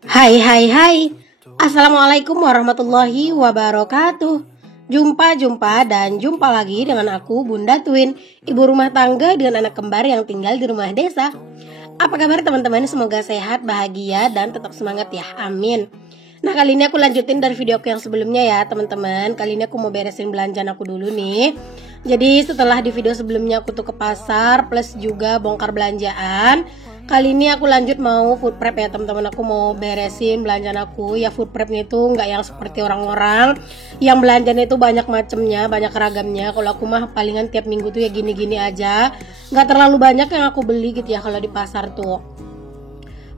Hai. Assalamualaikum warahmatullahi wabarakatuh. Jumpa lagi dengan aku Bunda Twin, ibu rumah tangga dengan anak kembar yang tinggal di rumah desa. Apa kabar teman-teman? Semoga sehat, bahagia, dan tetap semangat ya, amin. Nah, kali ini aku lanjutin dari video aku yang sebelumnya ya teman-teman. Kali ini aku mau beresin belanjaan aku dulu nih. Jadi setelah di video sebelumnya aku tuh ke pasar plus juga bongkar belanjaan, kali ini aku lanjut mau food prep ya teman-teman. Aku mau beresin belanjaan aku. Ya food prepnya itu nggak yang seperti orang-orang yang belanjanya itu banyak macemnya, banyak ragamnya. Kalau aku mah palingan tiap minggu tuh ya gini-gini aja, nggak terlalu banyak yang aku beli gitu ya kalau di pasar tuh.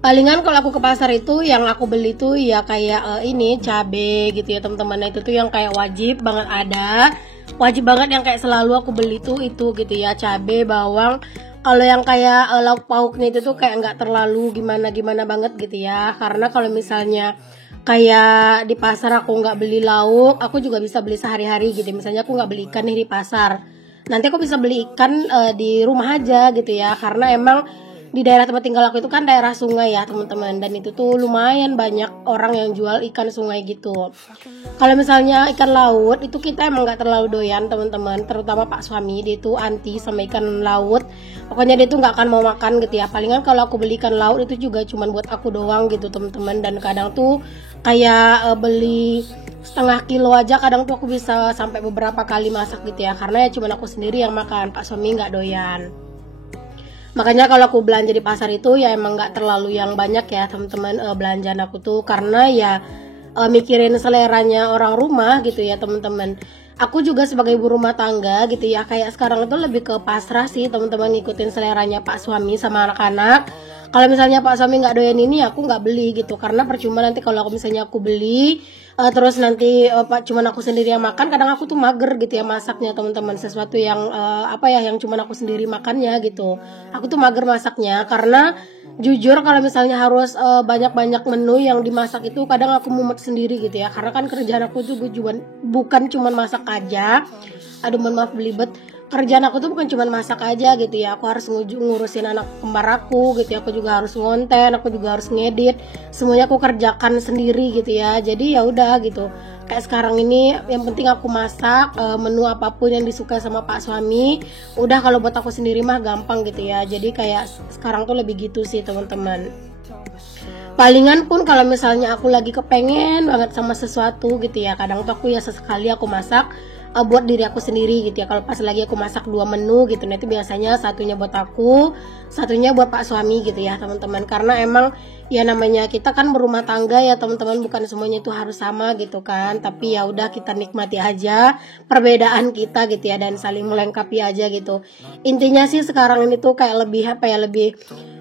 Palingan kalau aku ke pasar itu yang aku beli tuh ya kayak ini cabe gitu ya teman-teman. Nah itu tuh yang kayak wajib banget ada, wajib banget yang kayak selalu aku beli tuh itu gitu ya, cabe, bawang. Kalau yang kayak lauk pauknya itu tuh kayak nggak terlalu gimana banget gitu ya. Karena kalau misalnya kayak di pasar aku nggak beli lauk, aku juga bisa beli sehari-hari gitu. Misalnya aku nggak beli ikan nih di pasar, nanti aku bisa beli ikan di rumah aja gitu ya. Karena emang di daerah tempat tinggal aku itu kan daerah sungai ya teman-teman, dan itu tuh lumayan banyak orang yang jual ikan sungai gitu. Kalau misalnya ikan laut itu kita emang nggak terlalu doyan teman-teman, terutama pak suami, dia itu anti sama ikan laut. Pokoknya dia tuh nggak akan mau makan gitu ya. Palingan kalau aku beli ikan laut itu juga cuman buat aku doang gitu teman-teman, dan kadang tuh kayak beli setengah kilo aja, kadang tuh aku bisa sampai beberapa kali masak gitu ya, karena ya cuman aku sendiri yang makan, pak suami nggak doyan. Makanya kalau aku belanja di pasar itu ya emang nggak terlalu yang banyak ya teman-teman, belanjaan aku tuh, karena ya mikirin seleranya orang rumah gitu ya teman-teman. Aku juga sebagai ibu rumah tangga gitu ya, kayak sekarang itu lebih ke pasrah sih teman-teman, ngikutin seleranya pak suami sama anak-anak. Kalau misalnya pak suami nggak doyan ini, aku nggak beli gitu, karena percuma nanti kalau misalnya aku beli terus nanti pak cuman aku sendiri yang makan, kadang aku tuh mager gitu ya masaknya teman-teman. Sesuatu yang yang cuman aku sendiri makannya gitu, aku tuh mager masaknya. Karena jujur kalau misalnya harus banyak-banyak menu yang dimasak itu kadang aku mumet sendiri gitu ya, karena kan kerjaan aku tuh bukan cuman masak aja. Aduh mohon maaf belibet, kerjaan aku tuh bukan cuma masak aja gitu ya, aku harus ngurusin anak kembar aku gitu ya, aku juga harus ngonten, aku juga harus ngedit, semuanya aku kerjakan sendiri gitu ya. Jadi ya udah gitu, kayak sekarang ini yang penting aku masak menu apapun yang disukai sama pak suami, udah kalau buat aku sendiri mah gampang gitu ya. Jadi kayak sekarang tuh lebih gitu sih teman-teman. Palingan pun kalau misalnya aku lagi kepengen banget sama sesuatu gitu ya, kadang tuh aku ya sesekali aku masak buat diri aku sendiri gitu ya. Kalau pas lagi aku masak 2 menu gitu, nanti biasanya satunya buat aku, satunya buat pak suami gitu ya teman-teman. Karena emang ya namanya kita kan berumah tangga ya teman-teman, bukan semuanya itu harus sama gitu kan, tapi ya udah kita nikmati aja perbedaan kita gitu ya, dan saling melengkapi aja gitu. Intinya sih sekarang ini tuh kayak lebih lebih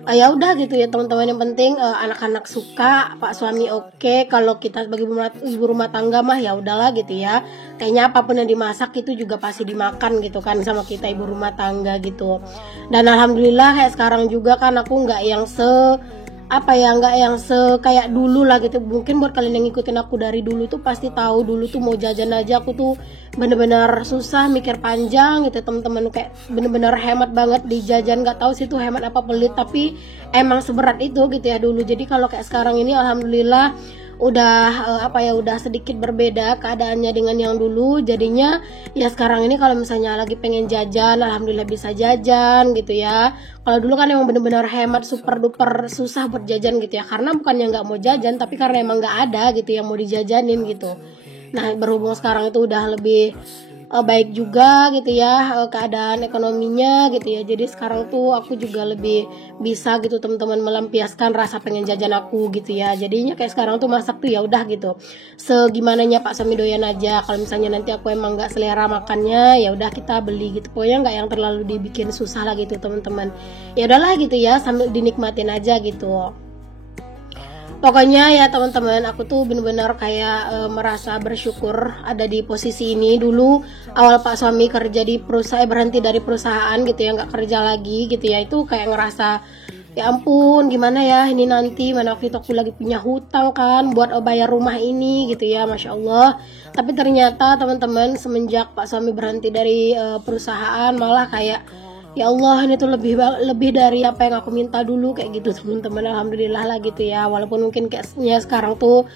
ya udah gitu ya teman-teman. Yang penting anak-anak suka, pak suami oke. Kalau kita sebagai ibu rumah tangga mah ya udahlah gitu ya, kayaknya apapun yang dimasak itu juga pasti dimakan gitu kan sama kita ibu rumah tangga gitu. Dan alhamdulillah kayak sekarang juga kan aku nggak yang nggak yang kayak dulu lah gitu. Mungkin buat kalian yang ngikutin aku dari dulu tuh pasti tahu, dulu tuh mau jajan aja aku tuh bener-bener susah, mikir panjang gitu teman-teman, kayak bener-bener hemat banget di jajan. Nggak tahu sih tuh hemat apa pelit, tapi emang seberat itu gitu ya dulu. Jadi kalau kayak sekarang ini alhamdulillah udah udah sedikit berbeda keadaannya dengan yang dulu. Jadinya ya sekarang ini kalau misalnya lagi pengen jajan, alhamdulillah bisa jajan gitu ya. Kalau dulu kan emang bener-bener hemat, super duper susah buat jajan gitu ya, karena bukannya nggak mau jajan, tapi karena emang nggak ada gitu yang mau dijajanin gitu. Nah berhubung sekarang itu udah lebih baik juga gitu ya keadaan ekonominya gitu ya, jadi sekarang tuh aku juga lebih bisa gitu teman-teman melampiaskan rasa pengen jajan aku gitu ya. Jadinya kayak sekarang tuh masak tuh ya udah gitu segimananya pak suami doyan aja. Kalau misalnya nanti aku emang nggak selera makannya, ya udah kita beli gitu, pokoknya nggak yang terlalu dibikin susah lah gitu teman-teman. Ya udahlah gitu ya, sambil dinikmatin aja gitu. Pokoknya ya teman-teman, aku tuh bener-bener kayak merasa bersyukur ada di posisi ini. Dulu awal pak suami kerja di perusahaan, berhenti dari perusahaan gitu ya, nggak kerja lagi gitu ya, itu kayak ngerasa ya ampun gimana ya ini nanti, mana waktu itu aku lagi punya hutang kan buat bayar rumah ini gitu ya, masya Allah. Tapi ternyata teman-teman semenjak pak suami berhenti dari perusahaan, malah kayak Ya Allah, ini tuh lebih dari apa yang aku minta dulu kayak gitu teman-teman. Alhamdulillah lah gitu ya. Walaupun mungkin kayaknya sekarang tuh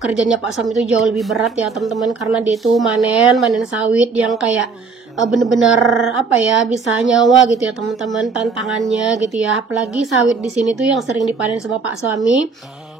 kerjanya Pak Sam itu jauh lebih berat ya teman-teman, karena dia tuh manen sawit yang kayak bener-bener apa ya, bisa nyawa gitu ya teman-teman, tantangannya gitu ya. Apalagi sawit di sini tuh yang sering dipanen sama Pak suami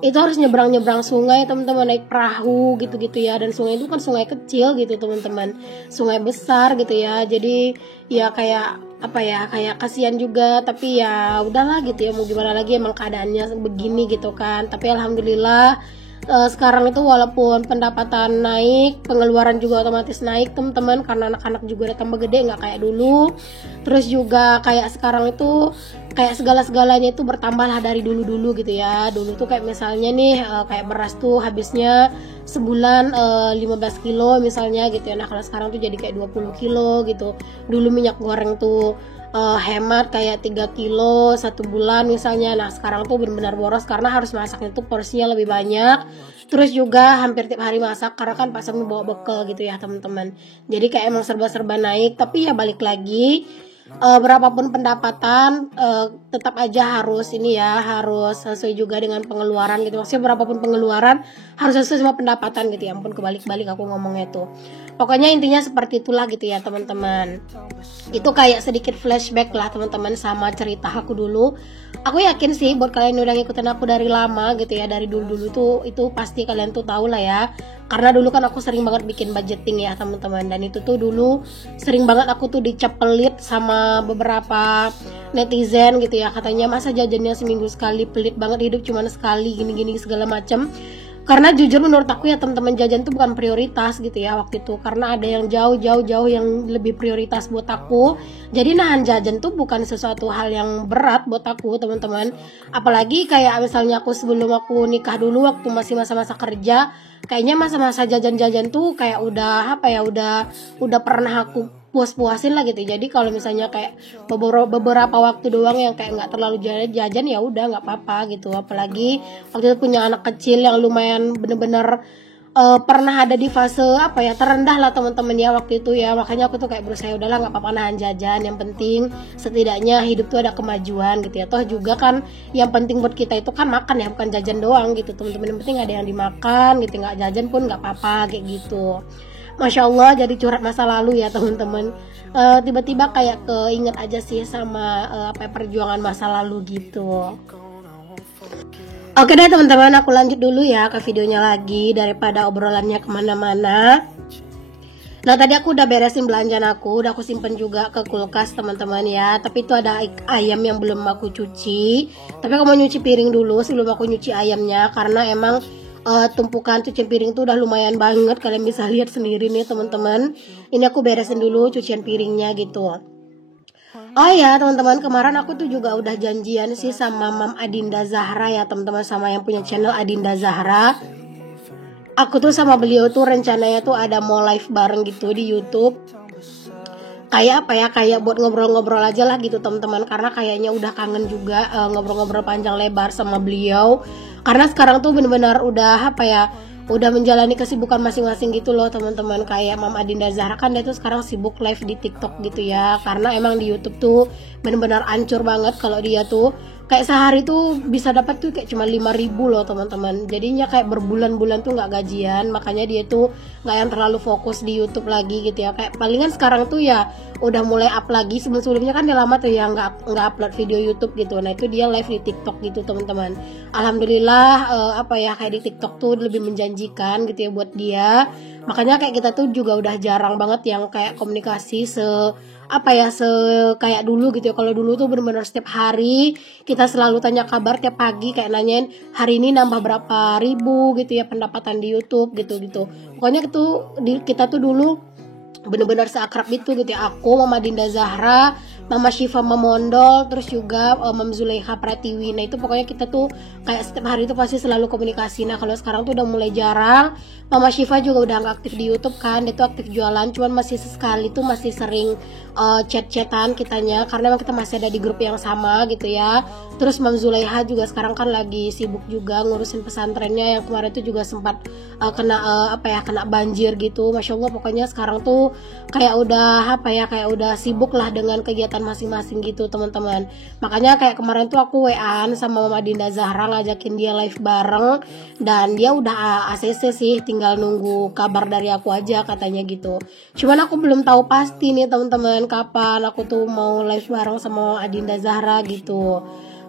itu harus nyebrang sungai teman-teman, naik perahu gitu-gitu ya. Dan sungai itu kan sungai kecil gitu teman-teman, sungai besar gitu ya. Jadi ya kayak apa ya, kayak kasihan juga, tapi ya udahlah gitu ya, mau gimana lagi, emang keadaannya begini gitu kan. Tapi alhamdulillah sekarang itu walaupun pendapatan naik, pengeluaran juga otomatis naik teman-teman, karena anak-anak juga udah tambah gede, nggak kayak dulu. Terus juga kayak sekarang itu kayak segala-segalanya itu bertambah lah dari dulu gitu ya. Dulu tuh kayak misalnya nih kayak beras tuh habisnya sebulan 15 kilo misalnya gitu ya. Nah kalau sekarang tuh jadi kayak 20 kilo gitu. Dulu minyak goreng tuh hemat kayak 3 kilo 1 bulan misalnya. Nah sekarang tuh benar-benar boros karena harus masaknya tuh porsinya lebih banyak. Terus juga hampir tiap hari masak karena kan pasang bawa bekal gitu ya teman-teman. Jadi kayak emang serba-serba naik. Tapi ya balik lagi, berapapun pendapatan tetap aja harus ini ya, harus sesuai juga dengan pengeluaran gitu. Maksudnya berapapun pengeluaran harus sesuai sama pendapatan gitu ya. Ampun, kebalik-balik aku ngomongnya tuh. Pokoknya intinya seperti itulah gitu ya teman-teman. Itu kayak sedikit flashback lah teman-teman sama cerita aku dulu. Aku yakin sih buat kalian yang udah ngikutin aku dari lama gitu ya, dari dulu-dulu tuh itu pasti kalian tuh tahu lah ya. Karena dulu kan aku sering banget bikin budgeting ya teman-teman, dan itu tuh dulu sering banget aku tuh dicap pelit sama beberapa netizen gitu ya. Katanya masa jajannya seminggu sekali, pelit banget, hidup cuma sekali, gini-gini segala macam. Karena jujur menurut aku ya teman-teman, jajan tuh bukan prioritas gitu ya waktu itu, karena ada yang jauh yang lebih prioritas buat aku. Jadi nahan jajan tuh bukan sesuatu hal yang berat buat aku teman-teman. Apalagi kayak misalnya aku sebelum aku nikah dulu, waktu masih masa-masa kerja, kayaknya masa-masa jajan-jajan tuh kayak udah apa ya, udah pernah aku puas-puasin lah gitu. Jadi kalau misalnya kayak beberapa waktu doang yang kayak nggak terlalu jajan, ya udah nggak apa-apa gitu. Apalagi waktu itu punya anak kecil yang lumayan bener-bener pernah ada di fase apa ya, terendah lah teman-teman ya waktu itu ya. Makanya aku tuh kayak berusaha udahlah nggak apa-apa nahan jajan, yang penting setidaknya hidup tuh ada kemajuan gitu ya. Toh juga kan yang penting buat kita itu kan makan ya, bukan jajan doang gitu teman-teman. Yang penting ada yang dimakan gitu, nggak jajan pun nggak apa-apa kayak gitu. Masya Allah, jadi curhat masa lalu ya teman-teman. Tiba-tiba kayak keinget aja sih sama apa ya, perjuangan masa lalu gitu. Oke deh teman-teman, aku lanjut dulu ya ke videonya lagi daripada obrolannya kemana-mana. Nah tadi aku udah beresin belanjaan aku, udah aku simpen juga ke kulkas teman-teman ya. Tapi itu ada ayam yang belum aku cuci. Tapi aku mau nyuci piring dulu sebelum aku nyuci ayamnya, karena emang tumpukan cucian piring tuh udah lumayan banget, kalian bisa lihat sendiri nih teman-teman. Ini aku beresin dulu cucian piringnya gitu. Oh ya teman-teman, kemarin aku tuh juga udah janjian sih sama Mam Adinda Zahra ya teman-teman, sama yang punya channel Adinda Zahra. Aku tuh sama beliau tuh rencananya tuh ada mau live bareng gitu di YouTube. Kayak apa ya, kayak buat ngobrol-ngobrol aja lah gitu teman-teman, karena kayaknya udah kangen juga ngobrol-ngobrol panjang lebar sama beliau. Karena sekarang tuh benar-benar udah apa ya, udah menjalani kesibukan masing-masing gitu loh teman-teman. Kayak Mam Adinda Zahra kan dia tuh sekarang sibuk live di TikTok gitu ya, karena emang di YouTube tuh benar-benar ancur banget. Kalau dia tuh kayak sehari tuh bisa dapat tuh kayak cuma 5.000 loh teman-teman. Jadinya kayak berbulan-bulan tuh nggak gajian, makanya dia tuh nggak yang terlalu fokus di YouTube lagi gitu ya. Kayak palingan sekarang tuh ya udah mulai up lagi. Sebelumnya kan dia lama tuh ya nggak upload video YouTube gitu. Nah itu dia live di TikTok gitu teman-teman. Alhamdulillah apa ya, kayak di TikTok tuh lebih menjanjikan gitu ya buat dia. Makanya kayak kita tuh juga udah jarang banget yang kayak komunikasi kayak dulu gitu ya. Kalau dulu tuh benar-benar setiap hari kita selalu tanya kabar tiap pagi, kayak nanyain hari ini nambah berapa ribu gitu ya pendapatan di YouTube gitu. Pokoknya kita tuh dulu bener-bener seakrab itu gitu ya. Aku, Mama Dinda Zahra, Mama Syifa Memondol, terus juga Mam Zulekha Pratiwi. Nah itu pokoknya kita tuh kayak setiap hari itu pasti selalu komunikasi. Nah kalau sekarang tuh udah mulai jarang. Mama Syifa juga udah gak aktif di YouTube kan, dia tuh aktif jualan, cuman masih sesekali tuh masih sering chat-chatan kitanya, karena emang kita masih ada di grup yang sama gitu ya. Terus Mam Zulekha juga sekarang kan lagi sibuk juga ngurusin pesantrennya, yang kemarin tuh juga sempat kena banjir gitu. Masya Allah, pokoknya sekarang tuh kayak udah sibuk lah dengan kegiatan kegiatan masing-masing gitu teman-teman. Makanya kayak kemarin tuh aku WA-an sama Mama Dinda Zahra ngajakin dia live bareng, dan dia udah ACC sih, tinggal nunggu kabar dari aku aja katanya gitu. Cuman aku belum tahu pasti nih teman-teman kapan aku tuh mau live bareng sama Adinda Zahra gitu.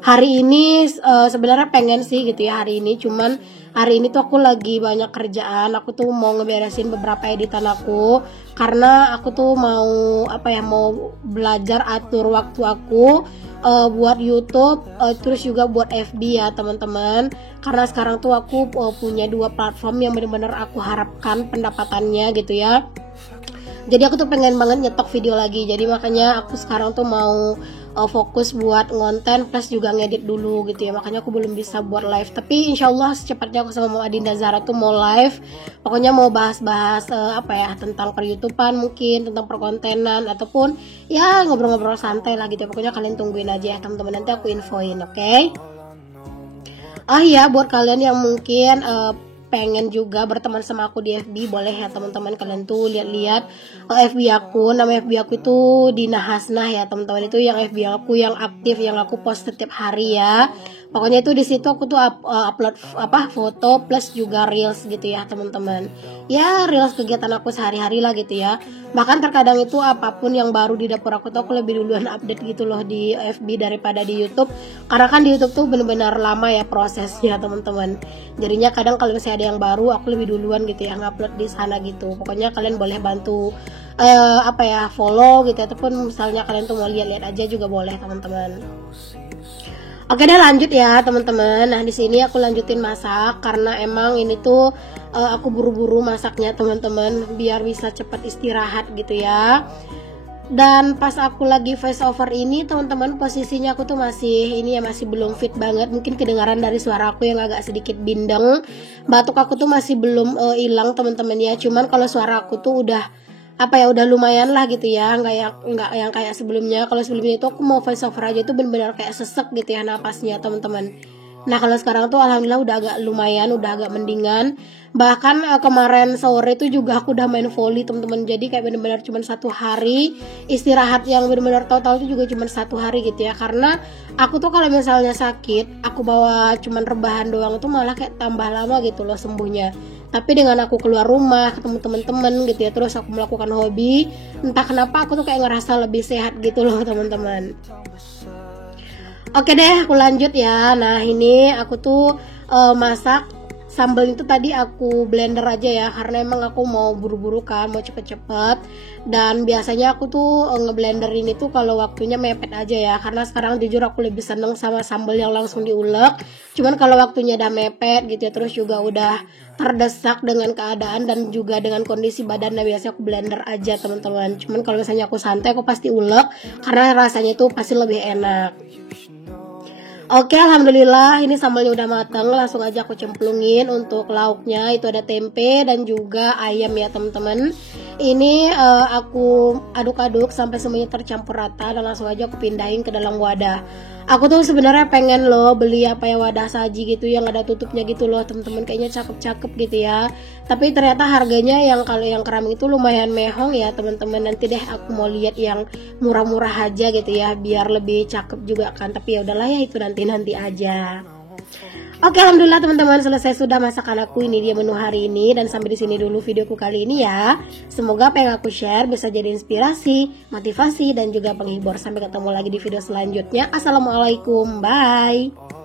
Hari ini sebenarnya pengen sih gitu ya hari ini, cuman hari ini tuh aku lagi banyak kerjaan. Aku tuh mau ngeberesin beberapa editan aku, karena aku tuh mau mau belajar atur waktu aku buat YouTube, terus juga buat FB ya teman-teman. Karena sekarang tuh aku punya 2 platform yang benar-benar aku harapkan pendapatannya gitu ya. Jadi aku tuh pengen banget nyetok video lagi. Jadi makanya aku sekarang tuh mau fokus buat ngonten plus juga ngedit dulu gitu ya. Makanya aku belum bisa buat live. Tapi insyaallah secepatnya aku sama Adinda Zahra tuh mau live. Pokoknya mau bahas-bahas tentang per-YouTubean mungkin, tentang perkontenan, ataupun ya ngobrol-ngobrol santai lah gitu ya. Pokoknya kalian tungguin aja ya teman-teman, nanti aku infoin, oke? Oh iya, buat kalian yang mungkin pengen juga berteman sama aku di FB, boleh ya teman-teman. Kalian tuh lihat-lihat FB aku, nama FB aku itu Dina Hasnah ya teman-teman. Itu yang FB aku yang aktif, yang aku post setiap hari ya. Pokoknya itu di situ aku tuh upload foto plus juga reels gitu ya teman-teman. Ya reels kegiatan aku sehari-hari lah gitu ya. Bahkan terkadang itu apapun yang baru di dapur aku tuh aku lebih duluan update gitu loh di FB daripada di YouTube. Karena kan di YouTube tuh bener-bener lama ya prosesnya teman-teman. Jadinya kadang kalau misalnya ada yang baru aku lebih duluan gitu ya ngupload di sana gitu. Pokoknya kalian boleh bantu follow gitu, ataupun misalnya kalian tuh mau lihat-lihat aja juga boleh teman-teman. Oke deh, lanjut ya teman-teman. Nah di sini aku lanjutin masak karena emang ini tuh aku buru-buru masaknya teman-teman biar bisa cepat istirahat gitu ya. Dan pas aku lagi voice over ini teman-teman, posisinya aku tuh masih belum fit banget. Mungkin kedengaran dari suara aku yang agak sedikit bindeng. Batuk aku tuh masih belum hilang teman-teman ya. Cuman kalau suara aku tuh udah udah lumayan lah gitu ya, nggak yang kayak sebelumnya. Kalau sebelumnya itu aku mau voice over aja itu benar-benar kayak sesek gitu ya napasnya teman-teman. Nah kalau sekarang tuh alhamdulillah udah agak lumayan, udah agak mendingan. Bahkan kemarin sore itu juga aku udah main volley teman-teman. Jadi kayak benar-benar cuma 1 hari istirahat yang benar-benar total itu juga cuma 1 hari gitu ya. Karena aku tuh kalau misalnya sakit, aku bawa cuman rebahan doang tuh malah kayak tambah lama gitu loh sembuhnya. Tapi dengan aku keluar rumah, ketemu teman-teman gitu ya, terus aku melakukan hobi, entah kenapa aku tuh kayak ngerasa lebih sehat gitu loh teman-teman. Oke deh, aku lanjut ya. Nah ini aku tuh masak sambal itu tadi aku blender aja ya, karena emang aku mau buru-buru kan, mau cepet-cepet. Dan biasanya aku tuh ngeblender ini tuh kalau waktunya mepet aja ya, karena sekarang jujur aku lebih seneng sama sambal yang langsung diulek. Cuman kalau waktunya udah mepet gitu ya, terus juga udah terdesak dengan keadaan dan juga dengan kondisi badan, nah biasanya aku blender aja teman-teman. Cuman kalau misalnya aku santai aku pasti ulek, karena rasanya itu pasti lebih enak. Oke, alhamdulillah ini sambalnya udah matang. Langsung aja aku cemplungin untuk lauknya. Itu ada tempe dan juga ayam ya teman-teman. Ini aku aduk-aduk sampai semuanya tercampur rata, dan langsung aja aku pindahin ke dalam wadah. Aku tuh sebenarnya pengen loh beli wadah saji gitu yang ada tutupnya gitu loh teman-teman, kayaknya cakep-cakep gitu ya. Tapi ternyata harganya kalau yang keramik itu lumayan mehong ya teman-teman. Nanti deh aku mau lihat yang murah-murah aja gitu ya, biar lebih cakep juga kan. Tapi ya udahlah ya, itu nanti aja. Oke, alhamdulillah teman-teman, selesai sudah masakan aku. Ini dia menu hari ini, dan sampai di sini dulu videoku kali ini ya. Semoga apa yang aku share bisa jadi inspirasi, motivasi, dan juga penghibur. Sampai ketemu lagi di video selanjutnya. Assalamualaikum, bye.